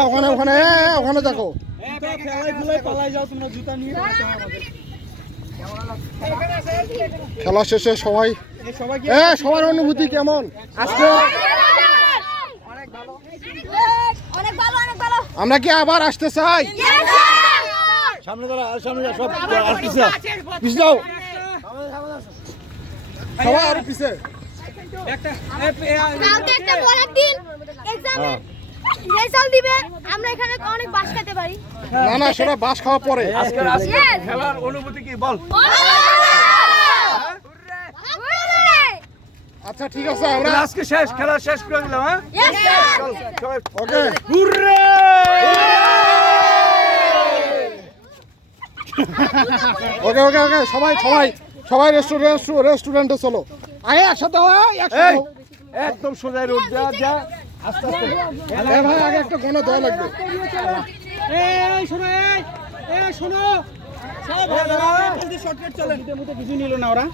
ওখানে ওখানে ওখানে দেখো খেলা শেষে সবাই সবার অনুভূতি কেমন? আজকে অনেক ভালো অনেক ভালো আমরা কি আবার আসতে চাই? সামনে দাঁড়া সামনে সব আর কিছু পিছিয়ে যাও। সবাই আরও পিছে কালকে একটা পরের দিন এক্সামে রেজাল্ট দিবে আমরা এখানে অনেক বাস খেতে পারি। না না সেটা বাস খাওয়া পরে। আজকে খেলার অনুভূতি কি বল। আচ্ছা ঠিক আছে আমরা আজকে শেষ খেলা শেষ করে দিলাম হ্যাঁ? হুররে! ওকে ওকে ওকে সবাই সবাই সবাই রেস্টুরেন্ট রেস্টুরেন্টে চলো। আয় একসাথে হয় একসাথে একদম সোজা রোড যা যা আস্তে আস্তে। এ ভাই আগে একটা কোনো দেওয়া লাগবে এই শোনো এই এই শোনো সব শর্টকাট চলেন কিছু নিল না ওরা।